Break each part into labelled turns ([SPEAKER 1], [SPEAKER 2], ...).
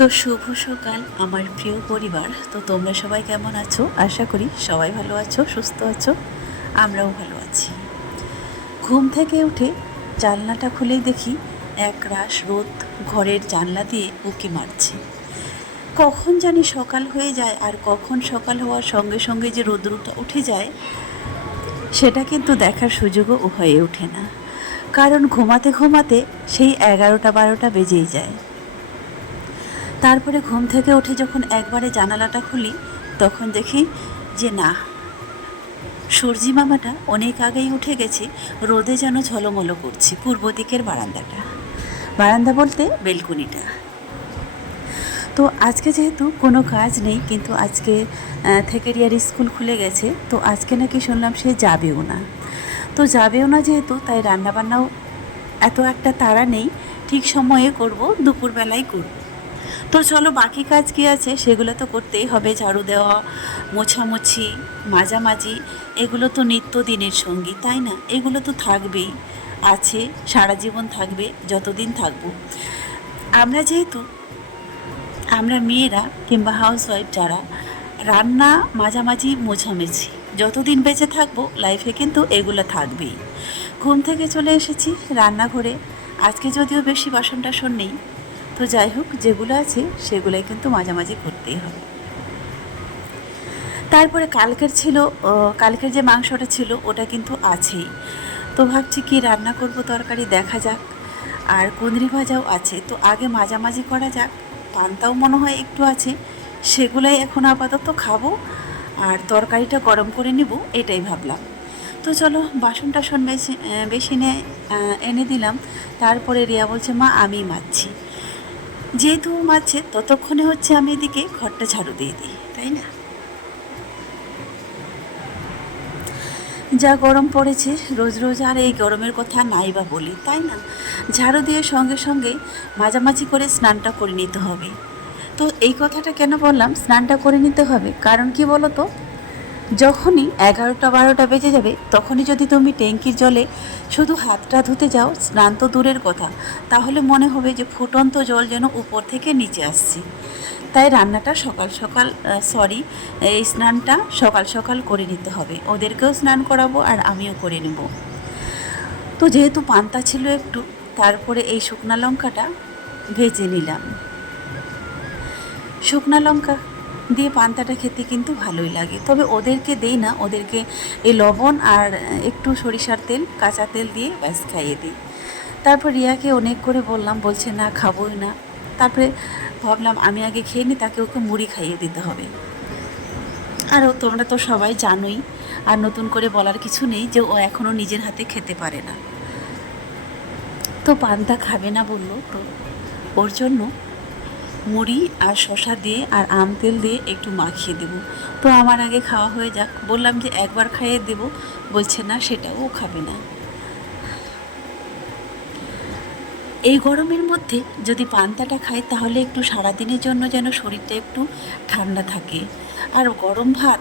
[SPEAKER 1] তো শুভ সকাল, আমার প্রিয় পরিবার। তো তোমরা সবাই কেমন আছো? আশা করি সবাই ভালো আছো, সুস্থ আছো, আমরাও ভালো আছি। ঘুম থেকে উঠে জানলাটা খুলেই দেখি এক রাশ রোদ ঘরের জানলা দিয়ে উকি মারছে। কখন জানি সকাল হয়ে যায় আর কখন সকাল হওয়ার সঙ্গে সঙ্গে যে রোদ্রুটা উঠে যায়, সেটা কিন্তু দেখার সুযোগও হয়ে ওঠে না। কারণ ঘুমাতে ঘুমাতে সেই এগারোটা বারোটা বেজেই যায়। তারপরে ঘুম থেকে উঠে যখন একবারে জানালাটা খুলি, তখন দেখি যে না, সূর্যি মামাটা অনেক আগেই উঠে গেছে, রোদে যেন ঝলমলো করছে পূর্ব দিকের বারান্দাটা। বারান্দা বলতে বেলকুনিটা। তো আজকে যেহেতু কোনো কাজ নেই, কিন্তু আজকে থেকে রিয়ার স্কুল খুলে গেছে, তো আজকে নাকি শুনলাম সে যাবেও না। তো যাবেও না যেহেতু, তাই রান্নাবান্নাও এত একটা তাড়া নেই, ঠিক সময়ে করব, দুপুরবেলায় করব। তো চলো বাকি কাজ কি আছে? সেগুলো তো করতেই হবে। ঝাড়ু দেওয়া, মোছামুছি, মাঝামাঝি, এগুলো তো নিত্যদিনের সঙ্গী, তাই না? এগুলো তো থাকবেই, আছে, সারা জীবন থাকবে, যতদিন থাকব। আমরা যেহেতু, আমরা মেয়েরা কিংবা হাউসওয়াইফ যারা, রান্না, মাঝামাঝি, মোছামেছি, যতদিন বেঁচে থাকব লাইফে কিন্তু এগুলো থাকবেই। ঘুম থেকে চলে এসেছি রান্নাঘরে। আজকে যদিও বেশি বাসন টাসন নেই তো যাই হোক, যেগুলো আছে সেগুলোই কিন্তু মাঝামাঝি করতেই হবে। তারপরে কালকের ছিল কালকের যে মাংসটা ছিল, ওটা কিন্তু আছেই। তো ভাবছি কি রান্না করব, তরকারি দেখা যাক। আর কুঁদরি ভাজাও আছে। তো আগে মাঝামাঝি করা যাক। পান্তাও মনে হয় একটু আছে। সেগুলোই এখন আপাতত খাব। আর তরকারিটা গরম করে নিব, এটাই ভাবলাম। তো চলো, বাসন টাসন বেশি বেশি এনে দিলাম। তারপরে রিয়া বলছে, মা আমি মারছি যেহেতু মারছে, ততক্ষণে হচ্ছে আমি এদিকে ঘরটা ঝাড়ু দিয়ে দিই, তাই না? যা গরম পড়েছে, রোজ রোজ আর এই গরমের কথা নাই বা বলি, তাই না? ঝাড়ু দিয়ে সঙ্গে সঙ্গে মাঝামাঝি করে স্নানটা করে নিতে হবে। তো এই কথাটা কেন বললাম? স্নানটা করে নিতে হবে। কারণ কি বলো তো যখনই এগারোটা, বারোটা বেজে যাবে, তখনই যদি তুমি ট্যাঙ্কির জলে শুধু হাতটা ধুতে যাও, স্নান তো দূরের কথা, তাহলে মনে হবে যে ফুটন্ত জল যেন উপর থেকে নিচে আসছে। তাই রান্নাটা সকাল সকাল সরি এই স্নানটা সকাল সকাল করে নিতে হবে। ওদেরকেও স্নান করাবো আর আমিও করে নেব। তো যেহেতু পান্তা ছিল একটু, তারপরে এই শুকনা লঙ্কাটা ভেজে নিলাম। শুকনা লঙ্কা দিয়ে পান্তাটা খেতে কিন্তু ভালোই লাগে। তবে ওদেরকে দেই না, ওদেরকে এই লবণ আর একটু সরিষার তেল, কাঁচা তেল দিয়ে ব্যাস খাইয়ে দিই। তারপর রিয়াকে অনেক করে বললাম, বলছে, না, খাবোই না। তারপরে ভাবলাম, আমি আগে খেয়ে নিই, তাকে ওকে মুড়ি খাইয়ে দিতে হবে। আরও তোমরা তো সবাই জানোই, আর নতুন করে বলার কিছু নেই যে ও এখনও নিজের হাতে খেতে পারে না। তো পান্তা খাবে না বলল, তো ওর জন্য মুড়ি আর শশা দিয়ে আর আম তেল দিয়ে একটু মাখিয়ে দেব। তো আমার আগে খাওয়া হয়ে যাক। বললাম যে একবার খাইয়ে দেব। বলছে, না, সেটাও খাবে না। এই গরমের মধ্যে যদি পান্তাটা খাই, তাহলে একটু সারাদিনের জন্য যেন শরীরটা একটু ঠান্ডা থাকে। আর গরম ভাত,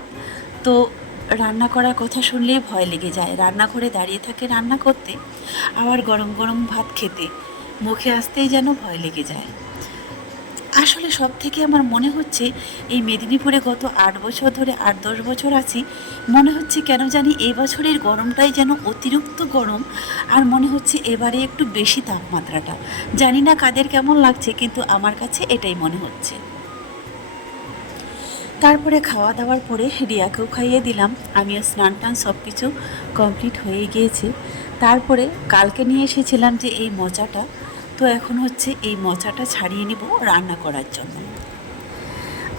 [SPEAKER 1] তো রান্না করার কথা শুনলেই ভয় লেগে যায়। রান্নাঘরে দাঁড়িয়ে থাকে রান্না করতে, আবার গরম গরম ভাত খেতে। মুখে আসতেই যেন ভয় লেগে যায়। আসলে সব থেকে আমার মনে হচ্ছে এই মেদিনীপুরে গত আট বছর ধরে, আট দশ বছর আছি, মনে হচ্ছে কেন জানি এই বছরের গরমটাই যেন অতিরিক্ত গরম আর মনে হচ্ছে এবারে একটু বেশি তাপমাত্রাটা। জানি না কাদের কেমন লাগছে, কিন্তু আমার কাছে এটাই মনে হচ্ছে। তারপরে খাওয়া দাওয়ার পরে রিয়াকেও খাইয়ে দিলাম। আমিও স্নান টান সব কিছু কমপ্লিট হয়ে গিয়েছে। তারপরে কালকে নিয়ে এসেছিলাম যে এই মোচাটা। তো এখন হচ্ছে এই মোচাটা ছাড়িয়ে নিব রান্না করার জন্য।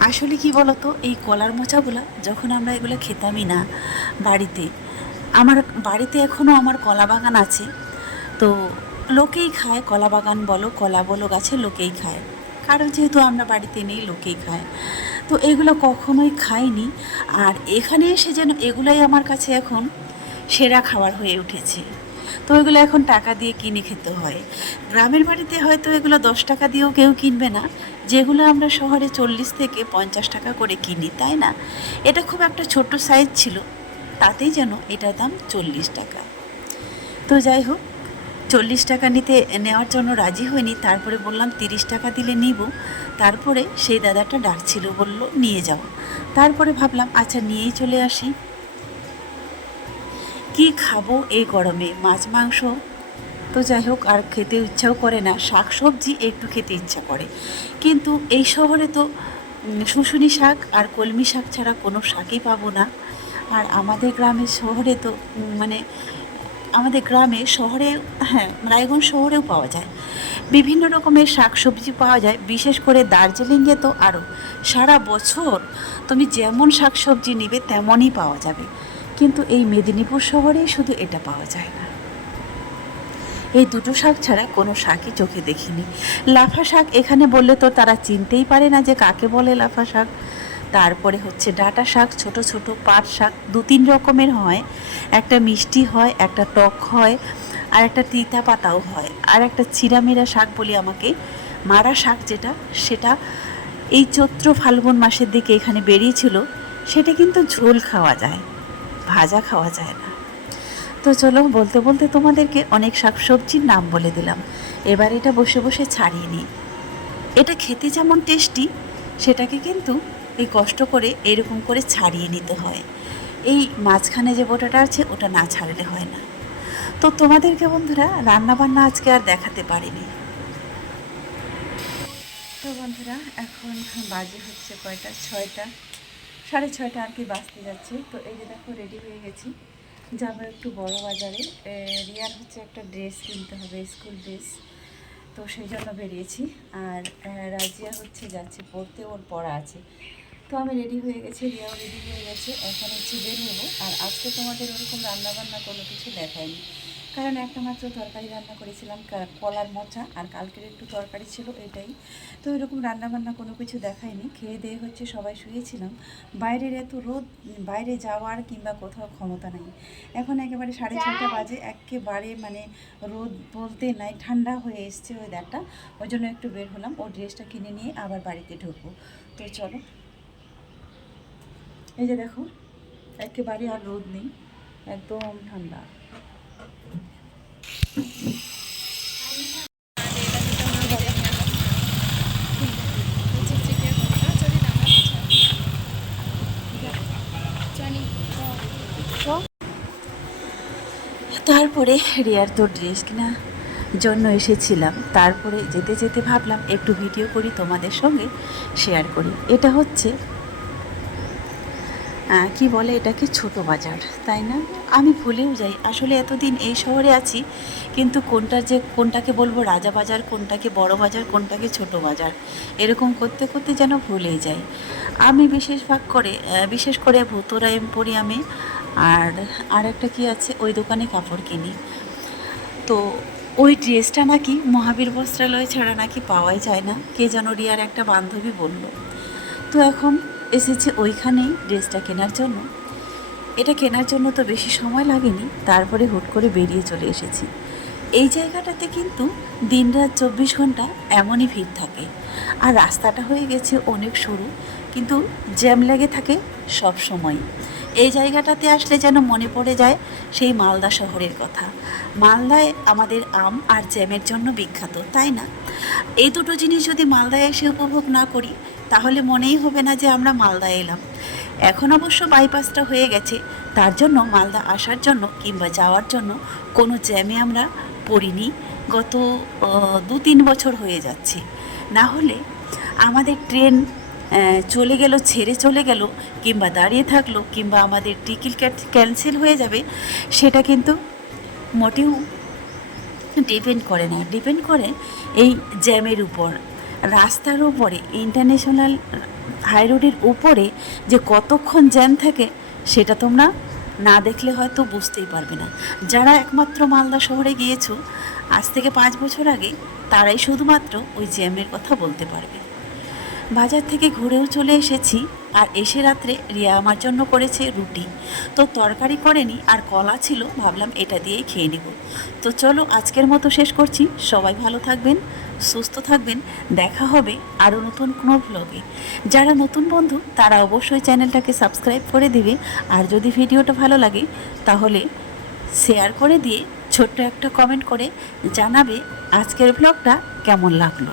[SPEAKER 1] আসলে কি বলতো, এই কলার মোচাগুলো যখন আমরা এগুলো খেতামই না বাড়িতে, আমার বাড়িতে এখনও আমার কলা বাগান আছে, তো লোকেই খায়, কলা বাগান বলো, কলা বলো গাছে লোকেই খায়। কারণ যেহেতু আমরা বাড়িতে নেই, লোকেই খায়। তো এগুলো কখনোই খাইনি, আর এখানে এসে যেন এগুলাই আমার কাছে এখন সেরা খাবার হয়ে উঠেছে। তো এগুলো এখন টাকা দিয়ে কিনে খেতে হয়। গ্রামের বাড়িতে হয়তো এগুলো দশ টাকা দিয়েও কেউ কিনবে না। যেগুলো আমরা শহরে চল্লিশ থেকে পঞ্চাশ টাকা করে কিনি, তাই না? এটা খুব একটা ছোট সাইজ ছিল। তাতেই যেন এটার দাম চল্লিশ টাকা। তো যাই হোক, চল্লিশ টাকা নিতে নেওয়ার জন্য রাজি হয়নি। তারপরে বললাম, তিরিশ টাকা দিলে নিব। তারপরে সেই দাদাটা ডাকছিল, বলল, নিয়ে যাও। তারপরে ভাবলাম আচ্ছা নিয়েই চলে আসি। কি খাব এই গরমে? মাছ, মাংস? তো যাই হোক, আর খেতে ইচ্ছাও করে না। শাক সবজি একটু খেতে ইচ্ছা করে। কিন্তু এই শহরে তো শুশুনি শাক আর কলমি শাক ছাড়া কোনো শাকই পাবো না। আর আমাদের গ্রামের শহরে তো মানে আমাদের গ্রামে শহরে হ্যাঁ রায়গঞ্জ শহরেও পাওয়া যায়। বিভিন্ন রকমের শাক সবজি পাওয়া যায়। বিশেষ করে দার্জিলিংয়ে তো আরও সারা বছর তুমি যেমন শাক সবজি নিবে, তেমনই পাওয়া যাবে। কিন্তু এই মেদিনীপুর শহরেই শুধু এটা পাওয়া যায় না। এই দুটো শাক ছাড়া কোনো শাকই চোখে দেখিনি। লাফা শাক এখানে বললে তো তারা চিনতেই পারে না যে কাকে বলে লাফা শাক। তারপরে হচ্ছে ডাঁটা শাক, ছোট ছোট পাট শাক, দু তিন রকমের হয়। একটা মিষ্টি হয়, একটা টক হয়, আর একটা তিতা পাতাও হয়। আর একটা চিরামিরা শাক বলি আমাকে, মারা শাক যেটা, সেটা এই চৈত্র ফাল্গুন মাসের দিকে এখানে বেরিয়েছিল, সেটা কিন্তু ঝোল খাওয়া যায়। ভাজা খাওয়া যায় না। তো চলো বলতে বলতে তোমাদেরকে অনেক শাকসবজির নাম বলে দিলাম। এবার এটা বসে বসে ছাড়িয়ে নিই। এটা খেতে যেমন টেস্টি, সেটাকে কিন্তু এই কষ্ট করে এরকম করে ছাড়িয়ে নিতে হয়। এই মাঝখানে যে বোটাটা আছে, ওটা না ছাড়লে হয় না। তো তোমাদেরকে বন্ধুরা, রান্নাবান্না আজকে আর দেখাতে পারিনি। তো বন্ধুরা, এখন বাজে হচ্ছে কয়টা? ছয়টা। সাড়ে ছয়টা আর কি বাজতে যাচ্ছে। তো এই যে দেখো রেডি হয়ে গেছি। যাব একটু বড় বাজারে। রিয়ার হচ্ছে একটা ড্রেস কিনতে হবে স্কুল ড্রেস তো সেই জন্য বেরিয়েছি। আর রাজিয়া হচ্ছে যাচ্ছে পড়তে, ওর পড়া আছে। তো আমি রেডি হয়ে গেছি, রিয়াও রেডি হয়ে গেছে। এখন হচ্ছে বের হব। আর আজকে তোমাদের ওরকম রান্নাবান্না কোনো কিছু দেখায়নি। কারণ একটা মাত্র তরকারি রান্না করেছিলাম কলার মোচা আর কালকের একটু তরকারি ছিল এটাই। তো এরকম রান্নাবান্না কোনো কিছু দেখায়নি খেয়ে দিয়ে হচ্ছে সবাই শুয়েছিলাম। বাইরের এত রোদ বাইরে যাওয়ার কিংবা কোথাও ক্ষমতা নেই। এখন একেবারে সাড়ে ছটা বাজে একেবারে মানে রোদ বলতে নাই ঠান্ডা হয়ে এসছে ওয়েদারটা ওই জন্য একটু বের হলাম ও ড্রেসটা কিনে নিয়ে আবার বাড়িতে ঢুকবো। তো চলো। এই যে দেখো একেবারে আর রোদ নেই একদম ঠান্ডা। তারপরে রিয়ার তো ড্রেস কেনা জন্য এসেছিলাম। তারপরে যেতে যেতে ভাবলাম একটু ভিডিও করি, তোমাদের সঙ্গে শেয়ার করি। এটা হচ্ছে কি বলে এটাকে? ছোট বাজার, তাই না? আমি ভুলেও যাই। আসলে এতদিন এই শহরে আছি, কিন্তু কোনটা যে, কোনটাকে বলব রাজা বাজার, কোনটাকে বড় বাজার, কোনটাকে ছোট বাজার, এরকম করতে করতে যেন ভুলেই যাই। আমি বিশেষ ভাগ করে বিশেষ করে ভুতরা এম্পোরিয়ামে, আর আর একটা কি আছে? ওই দোকানে কাপড় কিনি। তো ওই ড্রেসটা নাকি মহাবীর বস্ত্রালয় ছাড়া নাকি পাওয়াই যায় না। কে যেন রিয়ার একটা বান্ধবী বলল। তো এখন এসেছে ওইখানেই ড্রেসটা কেনার জন্য। এটা কেনার জন্য তো বেশি সময় লাগেনি, তারপরে হুট করে বেরিয়ে চলে এসেছি। এই জায়গাটাতে কিন্তু দিনরাত চব্বিশ ঘণ্টা এমনই ভিড় থাকে। আর রাস্তাটা হয়ে গেছে অনেক সরু, কিন্তু জ্যাম লেগে থাকে সব সময়। এই জায়গাটাতে আসলে যেন মনে পড়ে যায় সেই মালদা শহরের কথা। মালদায় আমাদের আম আর জ্যামের জন্য বিখ্যাত, তাই না? এই দুটো জিনিস যদি মালদায় এসে উপভোগ না করি তাহলে মনেই হবে না যে আমরা মালদা এলাম। এখন অবশ্য বাইপাসটা হয়ে গেছে। তার জন্য মালদা আসার জন্য কিংবা যাওয়ার জন্য কোনো জ্যামে আমরা পড়িনি। গত দু তিন বছর হয়ে যাচ্ছে। না হলে আমাদের ট্রেন চলে গেল, ছেড়ে চলে গেল, কিংবা দাঁড়িয়ে থাকল, কিংবা আমাদের টিকিট ক্যান্সেল হয়ে যাবে, সেটা কিন্তু মোটেও ডিপেন্ড করে না। ডিপেন্ড করে এই জ্যামের উপর। রাস্তার উপরে ইন্টারন্যাশনাল হাইরোডের উপরে যে কতক্ষণ জ্যাম থাকে, সেটা তোমরা না দেখলে হয়তো বুঝতেই পারবে না। যারা একমাত্র মালদা শহরে গিয়েছো, আজ থেকে পাঁচ বছর আগে, তারাই শুধুমাত্র ওই জ্যামের কথা বলতে পারবে। বাজার থেকে ঘুরেও চলে এসেছি আর এসে রাত্রে রিয়া আমার জন্য করেছে রুটি। তো তরকারি করেনি আর কলা ছিল, ভাবলাম এটা দিয়েই খেয়ে নেব। তো চলো আজকের মতো শেষ করছি। সবাই ভালো থাকবেন, সুস্থ থাকবেন। দেখা হবে আরও নতুন কোনো ভ্লগে যারা নতুন বন্ধু, তারা অবশ্যই চ্যানেলটাকে সাবস্ক্রাইব করে দিবে। আর যদি ভিডিওটা ভালো লাগে, তাহলে শেয়ার করে দিয়ে ছোট্ট একটা কমেন্ট করে জানাবে আজকের ব্লগটা কেমন লাগল।